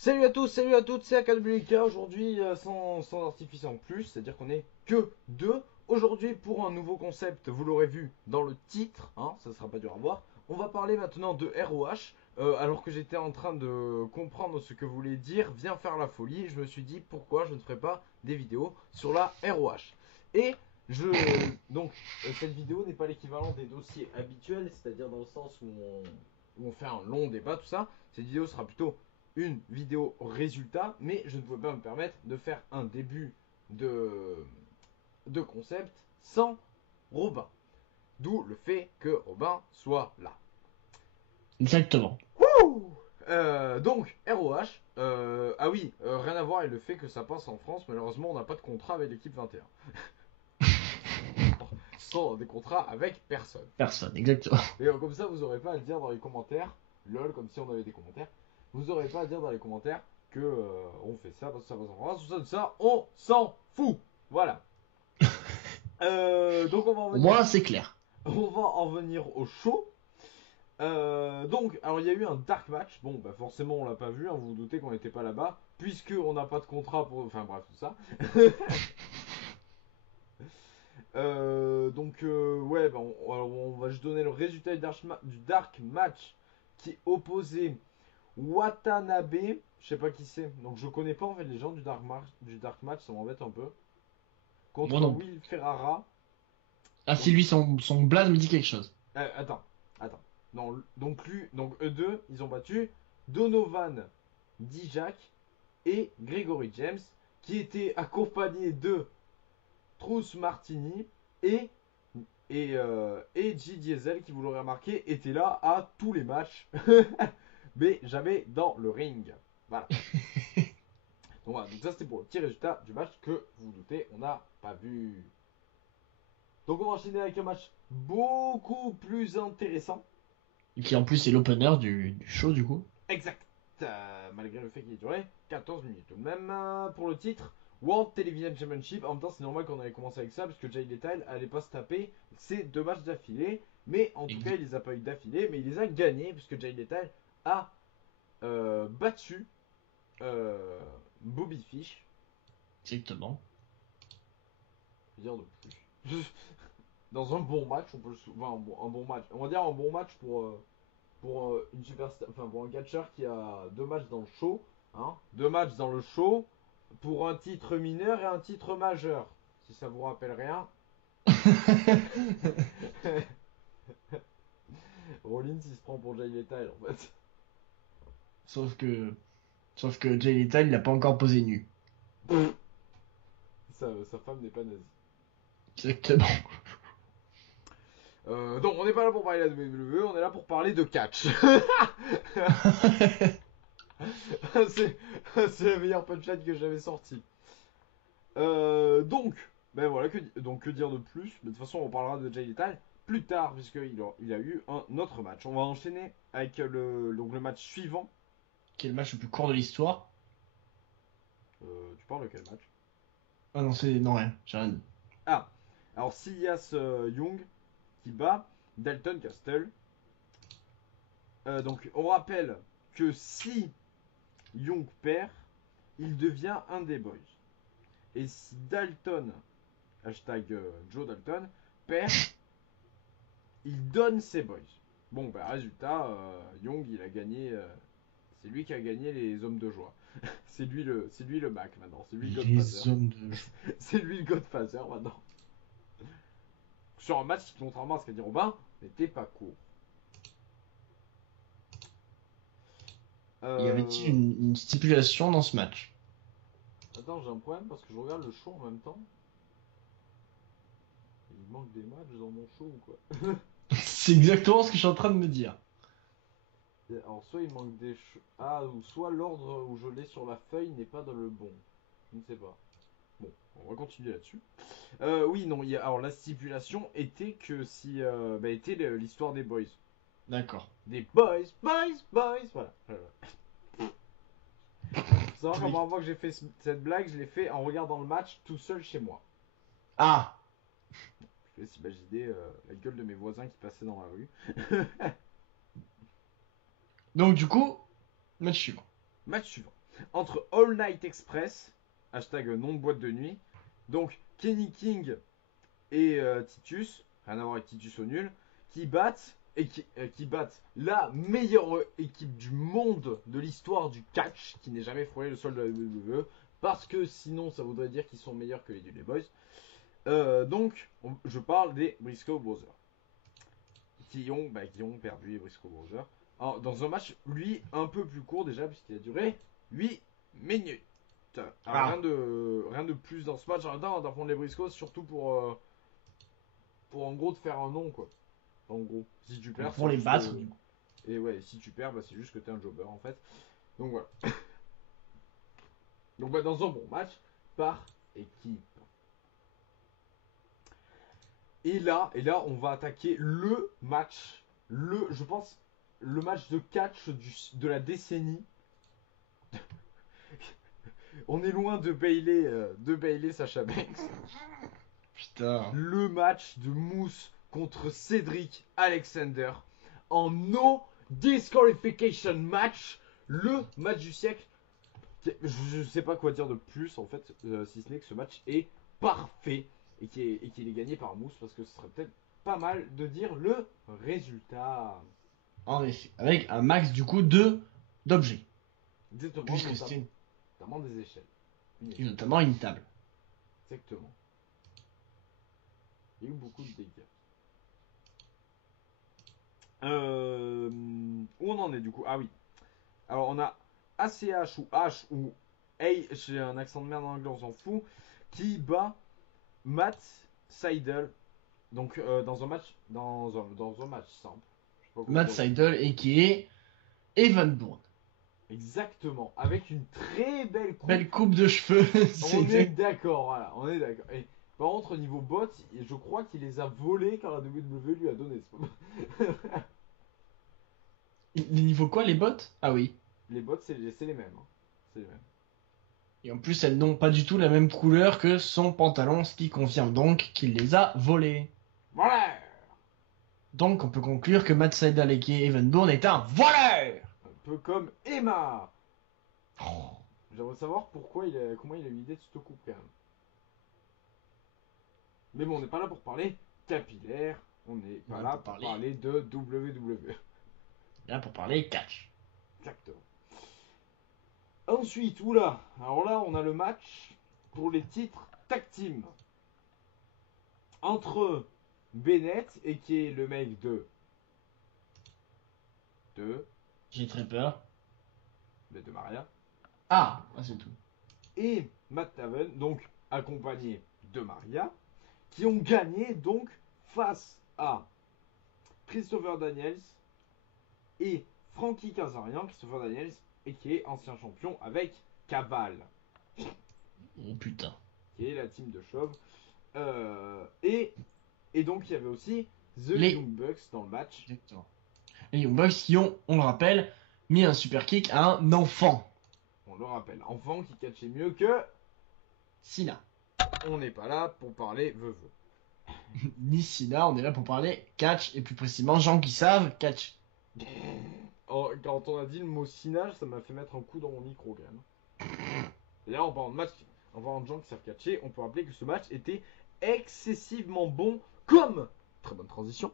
Salut à tous, salut à toutes, c'est AKWK aujourd'hui sans artifice en plus, c'est-à-dire qu'on est que deux. Aujourd'hui pour un nouveau concept, vous l'aurez vu dans le titre, hein, ça sera pas dur à voir. On va parler maintenant de ROH, alors que j'étais en train de comprendre ce que voulait dire viens faire la folie, je me suis dit pourquoi je ne ferais pas des vidéos sur la ROH. Et je donc cette vidéo n'est pas l'équivalent des dossiers habituels, c'est-à-dire dans le sens où on fait un long débat, tout ça. Cette vidéo sera plutôt une vidéo résultat, mais je ne pouvais pas me permettre de faire un début de concept sans Robin. D'où le fait que Robin soit là. Exactement. Donc, ROH, ah oui, rien à voir avec le fait que ça passe en France. Malheureusement, on n'a pas de contrat avec l'équipe 21. Sans des contrats avec personne. Personne, exactement. Et comme ça, vous n'aurez pas à le dire dans les commentaires. Lol, comme si on avait des commentaires. Vous n'aurez pas à dire dans les commentaires que on fait ça parce que ça passe en France, tout ça, on s'en fout. Voilà. Donc on va en Au venir, moins, c'est clair. on va en venir au show. Donc, alors il y a eu un dark match. Bon, bah forcément on l'a pas vu. Hein, vous vous doutez qu'on n'était pas là-bas, puisque on n'a pas de contrat pour. Enfin bref, tout ça. Ouais, bah, on va juste donner le résultat du dark match qui opposait Watanabe. Je sais pas qui c'est. Donc je connais pas en fait les gens du dark match, ça m'embête un peu. Moi Contre non plus. Will Ferrara. Ah, si Donc lui, son blaze me dit quelque chose. attends. Non, donc eux deux, ils ont battu Donovan Dijak et Gregory James, qui étaient accompagnés de Truss Martini et G Diesel, qui vous l'aurez remarqué, était là à tous les matchs, mais jamais dans le ring. Voilà. Donc voilà, donc ça c'était pour le petit résultat du match que vous vous doutez, on n'a pas vu. Donc on va enchaîner avec un match beaucoup plus intéressant. Et qui en plus est l'opener du show, du coup. Exact. Malgré le fait qu'il ait duré 14 minutes. Tout de même, pour le titre, World Television Championship. En même temps, c'est normal qu'on avait commencé avec ça, parce que Jay Lethal allait pas se taper ces deux matchs d'affilée. Mais en tout cas, Ex- il les a pas eu d'affilée, mais il les a gagnés, puisque Jay Lethal a battu euh, Bobby Fish. Exactement. Je veux dire de plus. Dans un bon match, on peut enfin, un bon match. On va dire un bon match pour une superstar, enfin pour un catcheur qui a deux matchs dans le show, hein, deux matchs dans le show pour un titre mineur et un titre majeur. Si ça vous rappelle rien, Rollins il se prend pour Jay Lethal en fait. sauf que, sauf que Jay Lethal, il a pas encore posé nu. Sa femme n'est pas nazie. Exactement. Donc on n'est pas là pour parler de la WWE, on est là pour parler de catch. c'est la meilleure punchline que j'avais sortie. Ben voilà, que dire de plus. Mais de toute façon, on parlera de Jay Lethal plus tard, puisqu'il a eu un autre match. On va enchaîner avec donc le match suivant. Quel match le plus court de l'histoire? Tu parles de quel match? Ah non, c'est... Non, rien. J'ai rien dit. Ah, alors Silas Young qui bat Dalton Castle. Donc on rappelle que si Young perd, il devient un des boys. Et si Dalton, hashtag Joe Dalton, perd, il donne ses boys. Bon, bah, résultat, Young, il a gagné. C'est lui qui a gagné les hommes de joie. C'est lui le Mac maintenant. C'est lui le Godfather. Les hommes de... C'est lui le Godfather maintenant. Sur un match qui, contrairement à ce qu'a dit Robin, n'était pas court. Y avait-il Euh... une stipulation dans ce match? Attends, j'ai un problème parce que je regarde le show en même temps. Il manque des matchs dans mon show ou quoi? C'est exactement ce que je suis en train de me dire. Alors, soit il manque des. Ah, ou soit l'ordre où je l'ai sur la feuille n'est pas dans le bon. Je ne sais pas. Bon, on va continuer là-dessus. Oui, non, alors la stipulation était que si. Était l'histoire des boys. D'accord. Des boys, boys, boys, voilà. Faut savoir que la Oui. première fois que j'ai fait cette blague, je l'ai fait en regardant le match tout seul chez moi. Ah! Je laisse imaginer la gueule de mes voisins qui passaient dans la rue. Donc du coup, match suivant. Match suivant. entre All Night Express, hashtag nom de boîte de nuit, donc Kenny King et Titus, rien à voir avec Titus au nul, qui battent qui battent la meilleure équipe du monde de l'histoire du catch, qui n'ait jamais frôlé le sol de la WWE, parce que sinon ça voudrait dire qu'ils sont meilleurs que les Dudley Boys. Je parle des Briscoe Brothers, qui ont perdu les Briscoe Brothers. Alors, dans un match, lui, un peu plus court déjà, puisqu'il a duré 8 minutes. Alors, rien de plus dans ce match. J'adore d'affronter les Briscoes, surtout pour en gros de faire un nom, quoi. En gros, si tu perds, pour les battre, du coup. Et ouais, si tu perds, c'est juste que t'es un jobber en fait. Donc voilà. Donc dans un bon match par équipe. Et là, on va attaquer le match, je pense, le match de catch de la décennie. On est loin de Bayley Sasha Banks. Putain. Le match de Moose contre Cedric Alexander en no disqualification match, le match du siècle. Je sais pas quoi dire de plus en fait, si ce n'est que ce match est parfait et qu'il est gagné par Moose, parce que ce serait peut-être pas mal de dire le résultat. En effet, avec un max du coup d'objets. Puisque c'était notamment des échelles. et notamment une table. Exactement. Il y a eu beaucoup de dégâts. Où on en est du coup? Ah oui. Alors on a ACH ou H ou A, j'ai un accent de merde en anglais, on s'en fout, qui bat Matt Seidel. Donc dans un match simple. Matt Seidel et qui est Evan Bourne. Exactement, avec une très belle coupe. Belle coupe de cheveux. On est d'accord, voilà, on est d'accord. Et par contre, au niveau bots, je crois qu'il les a volés quand la WWE lui a donné. Les niveaux quoi, les bottes? Ah oui. Les bots, c'est les mêmes. Hein. C'est les mêmes. Et en plus, elles n'ont pas du tout la même couleur que son pantalon, ce qui confirme donc qu'il les a volées. Voilà. Donc, on peut conclure que Matt Seidel et qui est Evan Bourne est un voleur. Un peu comme Emma. Oh. J'aimerais savoir comment il a eu l'idée de cette coupe quand même. Mais bon, on n'est pas là pour parler capillaire. On n'est pas là pour parler de WWE. Là pour parler catch. Exactement. Ensuite, oula, alors là on a le match pour les titres tag team entre Bennett, et qui est le mec de J'ai très peur. de Maria, c'est tout. et Matt Taven, donc accompagné de Maria, qui ont gagné donc face à Christopher Daniels et Frankie Kazarian. Christopher Daniels, et qui est ancien champion avec Cabal. Oh putain. Qui est la team de Chauve. Et donc il y avait aussi Les Young Bucks dans le match. Exactement. Les Young Bucks qui ont, on le rappelle, mis un super kick à un enfant. On le rappelle, enfant qui catchait mieux que Sina. On n'est pas là pour parler veuve. Ni Sina, on est là pour parler catch, et plus précisément gens qui savent catch. Oh, quand on a dit le mot Sina, ça m'a fait mettre un coup dans mon micro quand même. D'ailleurs, en parlant de match, en parlant de gens qui savent catcher, on peut rappeler que ce match était excessivement bon, comme, très bonne transition,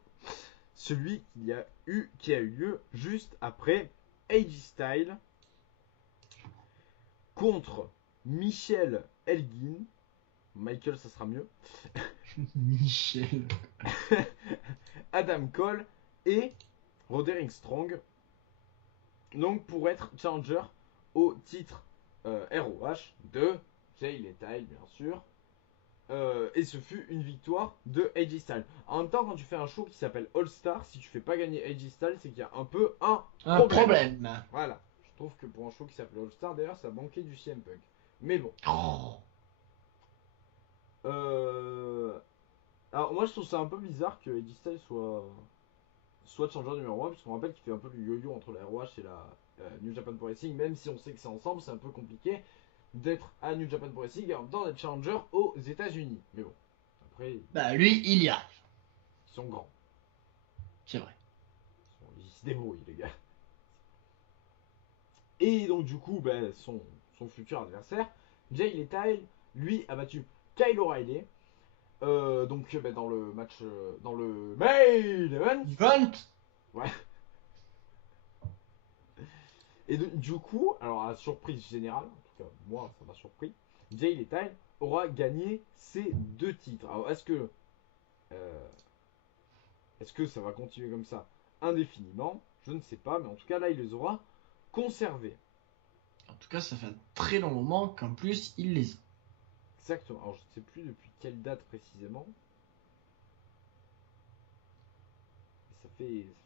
celui qui a eu lieu juste après AJ Styles contre Michel Elgin. Michael, ça sera mieux. Michel. Adam Cole et Roderick Strong. Donc pour être challenger au titre ROH de Jay Lethal, bien sûr. Et ce fut une victoire de AJ Styles. En même temps, quand tu fais un show qui s'appelle All Star, si tu fais pas gagner AJ Styles, c'est qu'il y a un peu un problème. Voilà. Je trouve que pour un show qui s'appelle All Star, d'ailleurs, ça manquait du CM Punk. Mais bon. Oh. Alors moi, je trouve ça un peu bizarre que AJ Styles soit challenger numéro 1, puisqu'on rappelle qu'il fait un peu du yo-yo entre la ROH et la New Japan Pro Wrestling. Même si on sait que c'est ensemble, c'est un peu compliqué d'être à New Japan Pro Wrestling et en même temps d'être challenger aux États-Unis. Mais bon, après. Bah lui, il y arrive. Ils sont grands. C'est vrai. Ils se débrouillent, les gars. Et donc, du coup, son son futur adversaire. Jay Lethal, lui, a battu Kyle O'Reilly. Donc dans le match, dans le main event. Event. Ouais. Et du coup, alors à surprise générale, en tout cas moi ça m'a surpris, Jay Lethal aura gagné ces 2 titres. Alors est-ce que ça va continuer comme ça indéfiniment? Je ne sais pas, mais en tout cas là il les aura conservés. En tout cas, ça fait un très long moment qu'en plus, il les a. Exactement. Alors je ne sais plus depuis quelle date précisément. Ça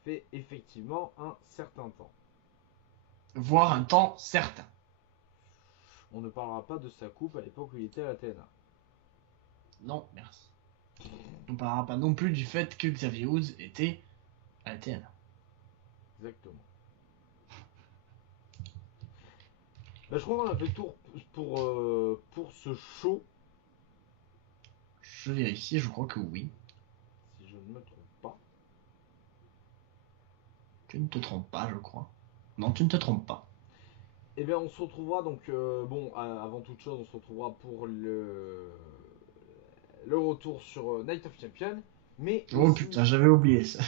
fait effectivement un certain temps. Voire un temps certain. On ne parlera pas de sa coupe à l'époque où il était à la TNA. Non, merci. On ne parlera pas non plus du fait que Xavier Woods était à la TNA. Exactement. Bah, je crois qu'on a fait le tour pour ce show, Je vérifie, je crois que oui. si je ne me trompe pas. Tu ne te trompes pas, je crois. Non, tu ne te trompes pas. Et bien on se retrouvera donc, avant toute chose, on se retrouvera pour le retour sur Night of Champions. Mais Oh aussi, putain, j'avais oublié ça.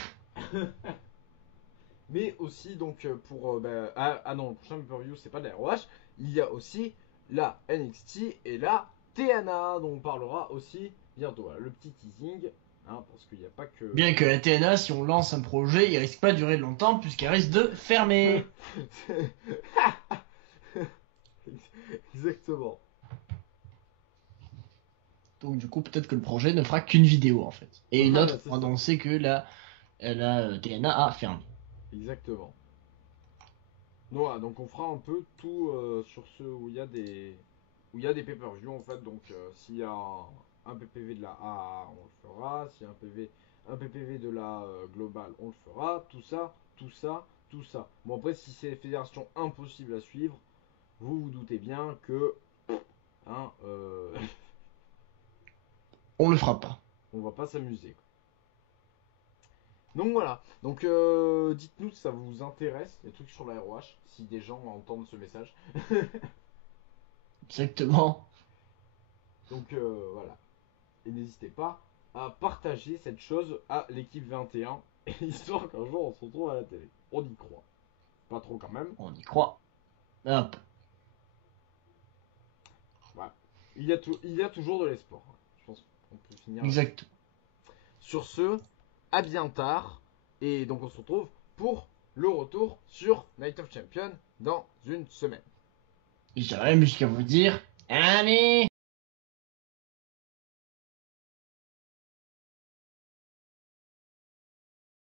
mais aussi donc pour non, le prochain pay-per-view c'est pas de la ROH, il y a aussi la NXT et la TNA dont on parlera aussi bientôt. Voilà, le petit teasing, hein, parce qu'il n'y a pas que Bien que la TNA, si on lance un projet, il risque pas de durer longtemps puisqu'elle risque de fermer. Exactement. Donc du coup, peut-être que le projet ne fera qu'une vidéo en fait. Et une Voilà, autre c'est pour ça. annoncer que la TNA a fermé. Exactement. Voilà, donc on fera un peu tout sur ceux où il y a des pay-per-view en fait. Donc s'il y a un PPV de la AA, on le fera. S'il y a un PPV de la globale, on le fera. Tout ça, tout ça, tout ça. Bon après si c'est fédération impossible à suivre, vous vous doutez bien que hein, On le fera pas. on va pas s'amuser. Donc voilà. Donc dites-nous si ça vous intéresse, les trucs sur la ROH, si des gens entendent ce message. Exactement. Donc voilà. Et n'hésitez pas à partager cette chose à l'équipe 21, histoire qu'un jour on se retrouve à la télé. On y croit. Pas trop quand même. On y croit. Hop. Voilà. Il y a toujours de l'espoir. Je pense qu'on peut finir là. Exact. Sur ce, à bien tard. Et donc on se retrouve pour le retour sur Night of Champions dans une semaine. J'aurais même jusqu'à vous dire. Allez!